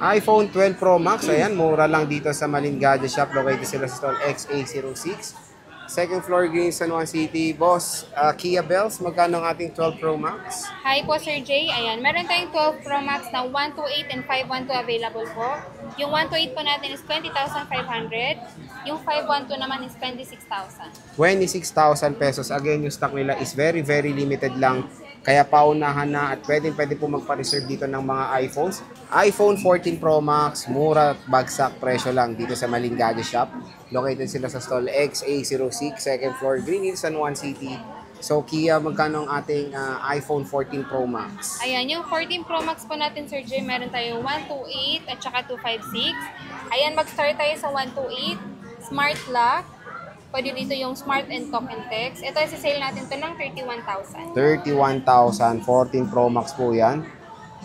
iPhone 12 Pro Max, ayan, mura lang dito sa Malingaja Shop. Located sila sa stall XA06. Second floor, Green San Juan City. Boss, Kia Bells, magkano ang ating 12 Pro Max? Hi po Sir Jay, ayan, meron tayong 12 Pro Max na 128 and 512 available po. Yung 128 po natin is 20,500. Yung 512 naman is 26,000. 26,000 pesos. Again, yung stock nila is very, very limited lang. Kaya paunahan na at pwede po magpa-reserve dito ng mga iPhones. iPhone 14 Pro Max, mura, bagsak presyo lang dito sa Malingaja Shop. Located sila sa stall XA06, second floor, Green Hills, San Juan City. So, Kia, magkano ang ating iPhone 14 Pro Max? Ayan, yung 14 Pro Max po natin, Sir Jay, meron tayong 128 at saka 256. Ayan, mag-start tayo sa 128. Smart lock. Pwede dito yung smart and talk and text. Ito, isa-sale natin to ng 31,000. 31,000, 14 Pro Max po yan.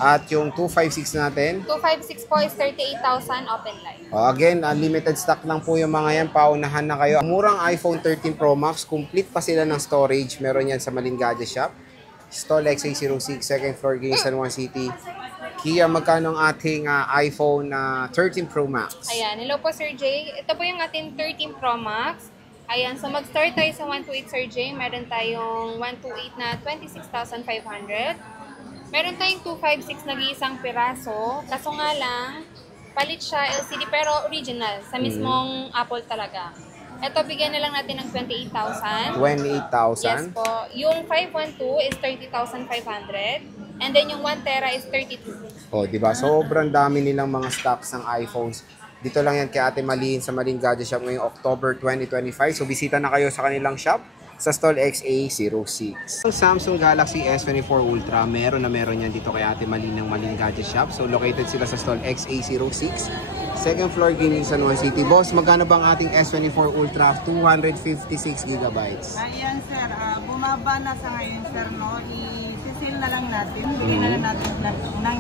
At yung 256 natin? 256 po is 38,000 open line. Again, limited stock lang po yung mga yan. Paunahan na kayo. Ang murang iPhone 13 Pro Max, complete pa sila ng storage. Meron yan sa Malingaja Shop. Stall XA06, second floor, Green San Juan City. Kia, magkano ang ating iPhone 13 Pro Max? Ayan, hello po Sir Jay. Ito po yung ating 13 Pro Max. Ayan, so mag-start tayo sa 128 Sir Jay. Meron tayong 128 na 26,500. Meron tayong 256 nag-iisang piraso. Kaso nga lang, palit siya LCD pero original. Sa mismong Apple talaga. Ito, bigyan na lang natin ng 28,000. 28,000? Yes po. Yung 512 is 30,500. And then yung 1 tera is 32. Oh, diba? Sobrang dami nilang mga stocks ng iPhones. Dito lang yan kay Ate Malin sa Malingaja Shop ngayong October 2025. So, bisita na kayo sa kanilang shop sa stall XA06. Ang Samsung Galaxy S24 Ultra, meron yan dito kay Ate Malin ng Malingaja Shop. So, located sila sa stall XA06. Second floor, Green San Juan City. Boss, magkano bang ating S24 Ultra 256 GB? Ayan, sir. Bumaba na sa ngayon, sir, no? I-sale na lang natin. Bigyan na lang natin ng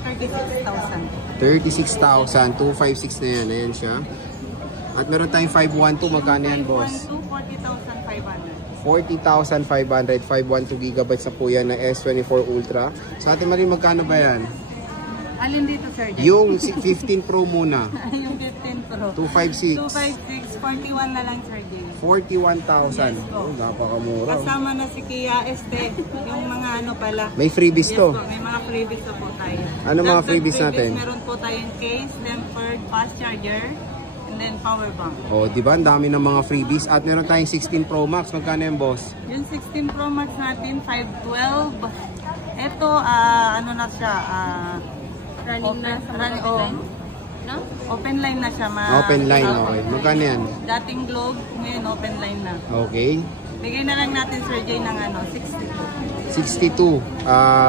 36,000. 36,000, 256 na yan. Ayan siya. At meron tayong 512. Magkano yan, boss? 40,500. 40,500, 512 GB na po yan na S24 Ultra. Sa atin Marin, magkano ba yan? Alin dito, sir? Yung 15 Pro muna. Yung 15 Pro. 256. 256, 41 na lang, sir. 41,000. Yes, oh, napakamura. Kasama na si Kia Este. Yung mga ano pala. May freebies to. Yes, po, may mga freebies na po tayo. Ano mga freebies natin? Meron po tayong case, tempered, fast charger, and then power bank. Oh, di ba? Ang dami ng mga freebies. At meron tayong 16 Pro Max. Magkano yan, boss? Yung 16 Pro Max natin, 512. Ito, ano na siya, Running na sa running, open line? No? Open line na siya. Open line, okay. Magkano yan? Dating Globe, ngayon open line na. Okay. Bigay na lang natin, Sir Jay, ng 62. 62.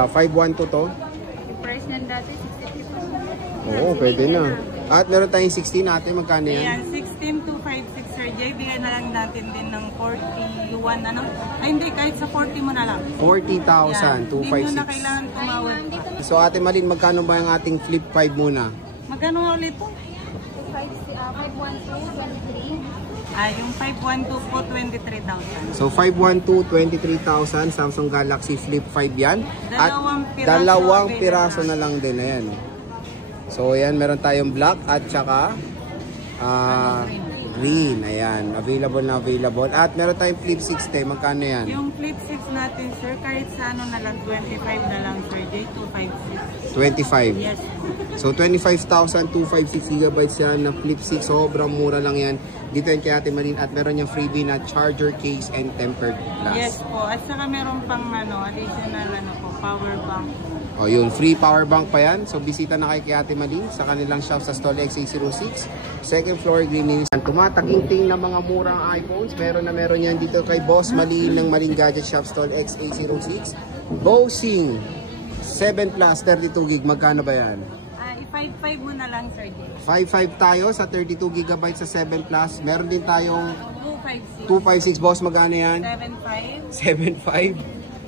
512 to? Yung price niyan dati, 62. Oo, pwede na. At meron tayong 16 natin. Magkano yan? Ayan, 16,256, Sir Jay. Bigay na lang natin din ng 41, ano? Ay, hindi, kahit sa 40 mo na lang. 40,000, Hindi mo 256. na kailangan tumawad pa. So, Ate Malin, magkano ba yung ating Flip 5 muna? Magkano nga ulit po? 512, 23. Yung 512 po, 23,000. So 512, 23,000 Samsung Galaxy Flip 5 yan. At Dalawang piraso na lang din. Ayan. So ayan, meron tayong black at saka green. Ayan, available na available. At meron tayong Flip 60. Magkano yan? Yung Flip 6 natin, sir, kahit sa ano na lang, 25 na lang, Sir Jay, 256. 25. Yes. So 25,000, 256 GB yan na Flip 6. Sobrang mura lang yan. Dito yan kay Ate Malin. At meron yung freebie na charger case and tempered glass. Yes po. At saka meron pang additional power bank. O yun, free power bank pa yan. So bisita na kayo kay Ate Malin sa kanilang shop sa stall XA06. Second floor, Green Hills. Tumataking-ting na mga murang iPhones. Meron yan dito kay Boss Malin ng Malin Gadget Shop stall XA06. Bosing 7 Plus 32 gig. Magkano ba yan? I-55 mo na lang, Sir Jay. 5.5 tayo sa 32 GB sa 7 Plus. Meron din tayong 256. 256. Boss, magkano yan? 75. 7.5.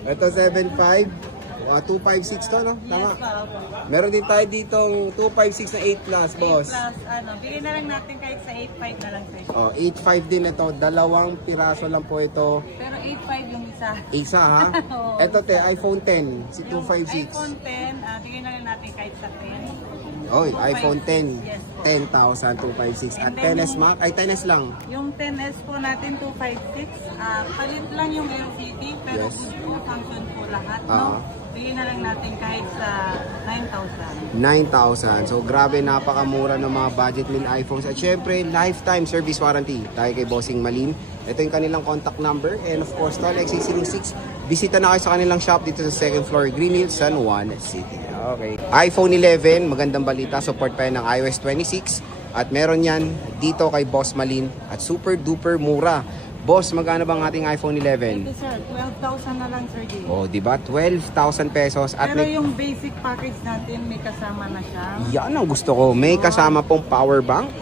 Ito 7.5. 256 to, no? Tama. Yes, pa. Meron din tayo ditong 256 na 8 Plus, boss. 8 plus, bigyan na lang natin kahit sa 8.5 na lang, Sir Jay. 8.5 din ito. Dalawang piraso lang po ito. Pero 8.5 yung isa. Isa, ha? Ito, iPhone 10, si Yung 256. iPhone 10, bigyan na lang natin kahit sa 10. Oy, iPhone 10. Yes. 10,256. At And then 10s Max, ay 10s lang. Yung 10S po natin, 256. Palit lang yung LCD, pero Yes. good po, function po lahat, Oo. no? Bigyan na lang natin kahit sa 9,000. 9,000. So, grabe, napakamura ng mga budget meal iPhones. At syempre, lifetime service warranty. Tayo kay Bossing Malin. Ito yung kanilang contact number. And of course, Tall XA06. Bisita na kayo sa kanilang shop dito sa 2nd floor, Green Hills, San Juan City. Okay. iPhone 11, magandang balita. Support pa yan ng iOS 26. At meron yan dito kay Boss Malin. At super duper mura. Boss, magkano bang ating iPhone 11? Ito sir, 12,000 na lang sir Jay. Oh, di ba? 12,000 pesos. At Pero may, yung basic package natin, may kasama na siya. yan ang gusto ko. May kasama pong power bank.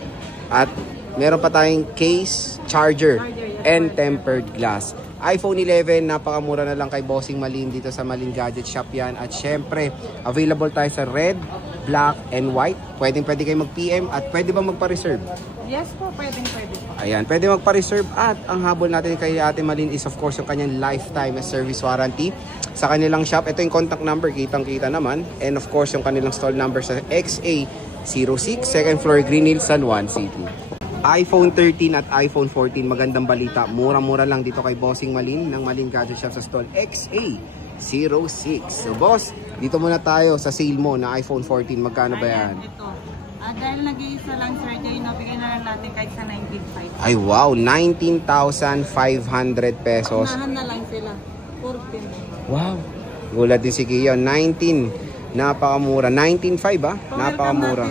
At meron pa tayong case, charger, and tempered glass. iPhone 11, napakamura na lang kay Bossing Malin dito sa Malin Gadget Shop yan. At syempre, available tayo sa red, black, and white. Pwede kayo mag-PM at pwede ba magpa-reserve? Yes po, pwede po. Ayan, pwede magpa-reserve at ang habol natin kay Ate Malin is of course yung kanyang lifetime service warranty sa kanilang shop. Ito yung contact number, kitang-kita naman. And of course, yung kanilang stall number sa XA06, 2nd floor, Green Hills, San Juan City. iPhone 13 at iPhone 14, magandang balita. Mura-mura lang dito kay Bossing Malin ng Malin Gadget Shop sa stall XA06. So boss, dito muna tayo sa sale mo na iPhone 14. Magkano ba yan? Ayan, ito. Dahil nag-iisa lang sir Jay, nabigyan na lang natin kahit sa 19,500. Ay wow, 19,500 pesos. Unahan na lang sila. 14. Wow. Gulat din si Kiyo. 19. Napakamura. 19.5 ah. Napakamura.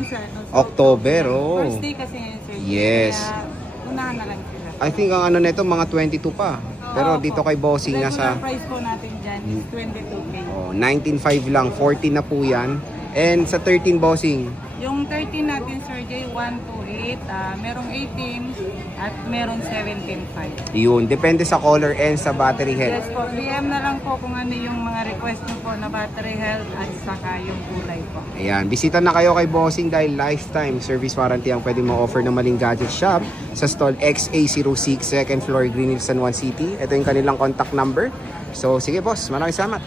October, oh. First day kasi ngayon sir. Yes. Kaya unahan na lang sila. I think ang ano nito mga 22 pa. Pero dito kay Bossing nasa Regular price po natin dyan is 22K. oh, 19.5 lang. 14 na po yan. And sa 13 Bossing, Yung 13 natin sir Jay, 1 to 8. Merong 18 at merong 17.5. yun. Depende sa color and sa battery health. Yes po, PM na lang po kung ano yung mga request nyo po na battery health at saka yung kulay po. Ayan, bisita na kayo kay Bossing dahil lifetime service warranty ang pwede mo offer ng Malin Gadget Shop sa stall XA06, 2nd floor, Green Hills, San Juan City. Ito yung kanilang contact number. So, sige boss, maraming salamat.